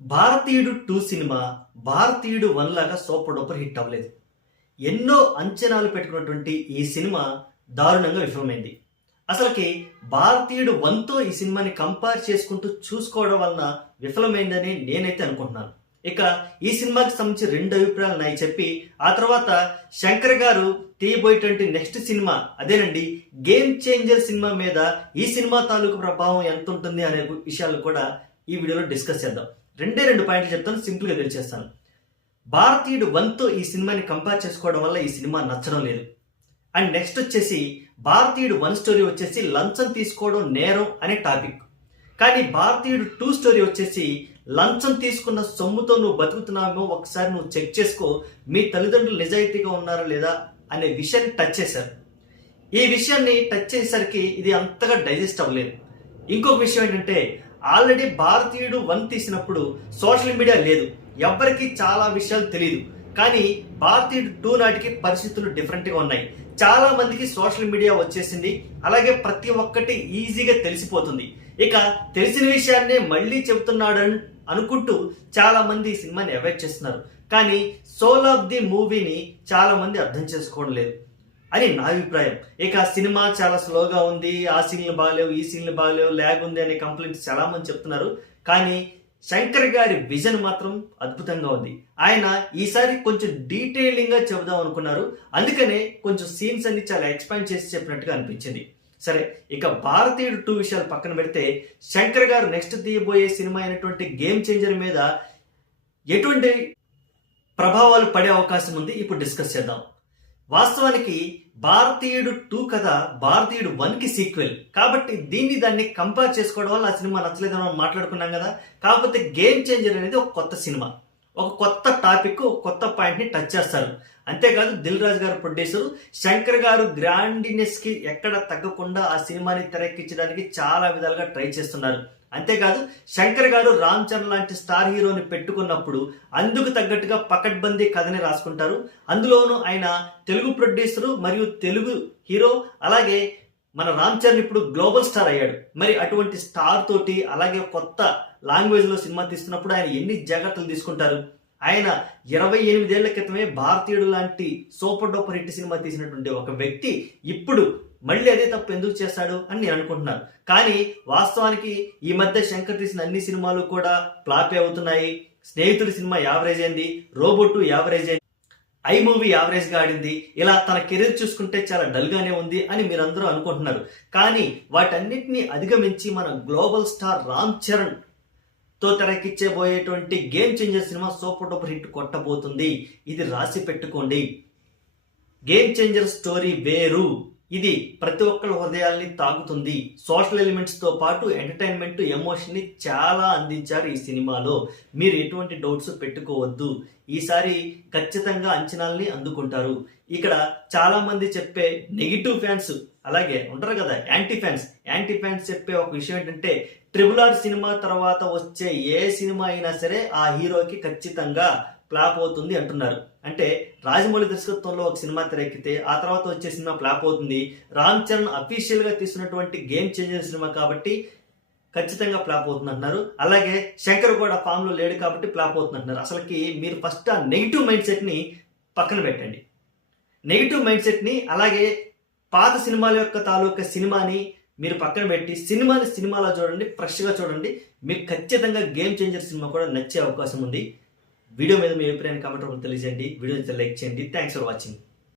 భారతీయుడు 2 సినిమా భారతీయుడు 1 లాగా సూపర్ డూపర్ హిట్ అవ్వలేదు. ఎన్నో అంచనాలు పెట్టుకున్నటువంటి ఈ సినిమా దారుణంగా విఫలమైంది. అసలుకి భారతీయుడు 1తో ఈ సినిమాని కంపేర్ చేసుకుంటూ చూసుకోవడం వలన విఫలమైందని నేనైతే అనుకుంటున్నాను. ఇక ఈ సినిమాకి సంబంధించి 2 అభిప్రాయాలు నాయి చెప్పి ఆ తర్వాత శంకర్ గారు తీయబోయేటువంటి నెక్స్ట్ సినిమా అదేనండి గేమ్ చేంజర్ సినిమా మీద ఈ సినిమా తాలూకు ప్రభావం ఎంత ఉంటుంది అనే విషయాలు కూడా ఈ వీడియోలో డిస్కస్ చేద్దాం. 2 పాయింట్లు చెప్తాను, సింపుల్ గా తెలియజేస్తాను. భారతీయుడు 1తో ఈ సినిమాని కంపేర్ చేసుకోవడం వల్ల ఈ సినిమా నచ్చడం లేదు. అండ్ నెక్స్ట్ వచ్చేసి భారతీయుడు 1 స్టోరీ వచ్చేసి లంచం తీసుకోవడం నేరం అనే టాపిక్. కానీ భారతీయుడు 2 స్టోరీ వచ్చేసి లంచం తీసుకున్న సొమ్ముతో నువ్వు బతుకుతున్నావేమో ఒకసారి నువ్వు చెక్ చేసుకో, మీ తల్లిదండ్రులు నిజాయితీగా ఉన్నారా లేదా అనే విషయాన్ని టచ్ చేశారు. ఈ విషయాన్ని టచ్ చేసేసరికి ఇది అంతగా డైజెస్ట్ అవ్వలేదు. ఇంకొక విషయం ఏంటంటే ఆల్రెడీ భారతీయుడు 1 తీసినప్పుడు సోషల్ మీడియా లేదు, ఎవ్వరికి చాలా విషయాలు తెలియదు. కానీ భారతీయుడు 2 నాటికి పరిస్థితులు డిఫరెంట్గా ఉన్నాయి. చాలా మందికి సోషల్ మీడియా వచ్చేసింది, అలాగే ప్రతి ఒక్కటి ఈజీగా తెలిసిపోతుంది. ఇక తెలిసిన విషయాన్నే మళ్ళీ చెబుతున్నాడు అనుకుంటూ చాలా మంది ఈ సినిమాని అవాయిడ్ చేస్తున్నారు. కానీ సోల్ ఆఫ్ ది మూవీని చాలా మంది అర్థం చేసుకోవడం లేదు అని నా అభిప్రాయం. ఇక సినిమా చాలా స్లోగా ఉంది, ఆ సీన్లు బాగాలేవు, ఈ సీన్లు బాగాలేవు, ల్యాగ్ ఉంది అనే కంప్లైంట్స్ చాలా మంది చెప్తున్నారు. కానీ శంకర్ గారి విజన్ మాత్రం అద్భుతంగా ఉంది. ఆయన ఈసారి కొంచెం డీటెయిలింగ్ గా చెబుదాం అనుకున్నారు, అందుకనే కొంచెం సీన్స్ అన్ని చాలా ఎక్స్పాండ్ చేసి చెప్పినట్టుగా అనిపించింది. సరే, ఇక భారతీయుడు 2 విషయాలు పక్కన పెడితే శంకర్ గారు నెక్స్ట్ తీయబోయే సినిమా అయినటువంటి గేమ్ చేంజర్ మీద ఎటువంటి ప్రభావాలు పడే అవకాశం ఉంది ఇప్పుడు డిస్కస్ చేద్దాం. వాస్తవానికి భారతీయుడు 2 కథ భారతీయుడు 1కి సీక్వెల్ కాబట్టి దాన్ని కంపేర్ చేసుకోవడం వల్ల ఆ సినిమా నచ్చలేదని మనం మాట్లాడుకున్నాం కదా. కాకపోతే గేమ్ చేంజర్ అనేది ఒక కొత్త సినిమా, ఒక కొత్త టాపిక్, ఒక కొత్త పాయింట్ ని టచ్ చేస్తారు. అంతేకాదు దిల్ రాజు గారు ప్రొడ్యూసర్, శంకర్ గారు గ్రాండినెస్ కి ఎక్కడ తగ్గకుండా ఆ సినిమాని తెరకెక్కించడానికి చాలా విధాలుగా ట్రై చేస్తున్నారు. అంతేకాదు శంకర్ గారు రామ్ చరణ్ లాంటి స్టార్ హీరోని పెట్టుకున్నప్పుడు అందుకు తగ్గట్టుగా పకడ్బందీ కథని రాసుకుంటారు. అందులోనూ ఆయన తెలుగు ప్రొడ్యూసరు మరియు తెలుగు హీరో, అలాగే మన రామ్ చరణ్ ఇప్పుడు గ్లోబల్ స్టార్ అయ్యాడు. మరి అటువంటి స్టార్ తోటి అలాగే కొత్త లాంగ్వేజ్ లో సినిమా తీస్తున్నప్పుడు ఆయన ఎన్ని జాగ్రత్తలు తీసుకుంటారు. ఆయన 28 ఏళ్ల క్రితమే భారతీయుడు లాంటి సూపర్ డూపర్ హిట్ సినిమా తీసినటువంటి ఒక వ్యక్తి ఇప్పుడు మళ్ళీ అదే తప్పు ఎందుకు చేస్తాడు అని నేను అనుకుంటున్నాను. కానీ వాస్తవానికి ఈ మధ్య శంకర్ తీసిన అన్ని సినిమాలు కూడా ఫ్లాపే అవుతున్నాయి. స్నేహితుడి సినిమా యావరేజ్ అయింది, రోబోట్ యావరేజ్ అయింది, ఐ మూవీ యావరేజ్ గా ఆడింది. ఇలా తన కెరీర్ చూసుకుంటే చాలా డల్ గానే ఉంది అని మీరందరూ అనుకుంటున్నారు. కానీ వాటన్నిటిని అధిగమించి మన గ్లోబల్ స్టార్ రామ్ చరణ్ తో తెరకెక్కించబోయేటువంటి గేమ్ చేంజర్ సినిమా సూపర్ డూపర్ హిట్ కొట్టబోతుంది. ఇది రాసి పెట్టుకోండి. గేమ్ చేంజర్ స్టోరీ వేరు, ఇది ప్రతి ఒక్కరి హృదయాల్ని తాగుతుంది. సోషల్ ఎలిమెంట్స్ తో పాటు ఎంటర్టైన్మెంట్, ఎమోషన్ ని చాలా అందించారు ఈ సినిమాలో. మీరు ఎటువంటి డౌట్స్ పెట్టుకోవద్దు. ఈసారి ఖచ్చితంగా అంచనాల్ని అందుకుంటారు. ఇక్కడ చాలా మంది చెప్పే నెగిటివ్ ఫ్యాన్స్ అలాగే ఉంటారు కదా, యాంటీ ఫ్యాన్స్ చెప్పే ఒక విషయం ఏంటంటే RRR సినిమా తర్వాత వచ్చే ఏ సినిమా అయినా సరే ఆ హీరోకి ఖచ్చితంగా ఫ్లాప్ అవుతుంది అంటున్నారు. అంటే రాజమౌళి దర్శకత్వంలో ఒక సినిమా తెరకెక్కితే ఆ తర్వాత వచ్చే సినిమా ఫ్లాప్ అవుతుంది. రామ్ చరణ్ అఫీషియల్ గా తీస్తున్నటువంటి గేమ్ చేంజర్ సినిమా కాబట్టి ఖచ్చితంగా ఫ్లాప్ అవుతుంది అంటున్నారు. అలాగే శంకర్ కూడా ఫామ్ లో లేడు కాబట్టి ఫ్లాప్ అవుతుంది అంటున్నారు. అసలుకి మీరు ఫస్ట్ ఆ నెగిటివ్ మైండ్ సెట్ ని పక్కన పెట్టండి. నెగిటివ్ మైండ్ సెట్ ని అలాగే పాత సినిమాల యొక్క తాలూకా సినిమాని మీరు పక్కన పెట్టి సినిమాలో చూడండి, ఫ్రెష్ గా చూడండి. మీకు ఖచ్చితంగా గేమ్ చేంజర్ సినిమా కూడా నచ్చే అవకాశం ఉంది. వీడియో మీద మీ అభిప్రాయాన్ని కామెంట్ రూపంలో తెలియజేయండి. వీడియో లైక్ చేయండి. Thanks for watching.